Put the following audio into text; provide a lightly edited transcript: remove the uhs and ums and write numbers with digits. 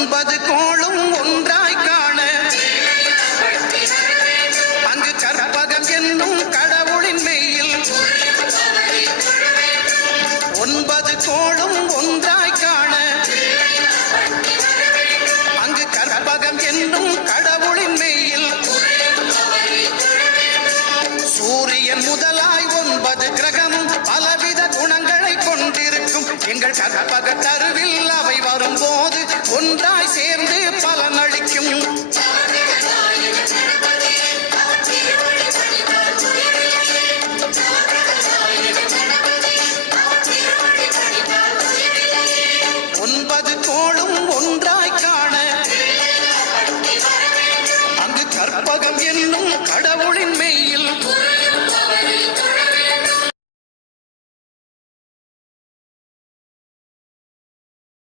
ஒன்பது கோளும் ஒன்றாய் காண அங்கு கற்பகம் என்னும் கடவுளின் மெய்யில் ஒன்பது கோளும் ஒன்றாய் காண அங்கு கற்பகம் என்னும் கடவுளின் மெய்யில் சூரியன் முதலாய் ஒன்பது கிரகமும் பலவித குணங்களை கொண்டிருக்கும் எங்கள் கற்பக தருவில் அவை வரும்போது ஒன்றாய் சேர்ந்து பலனளிக்கும். ஒன்பது கோளும்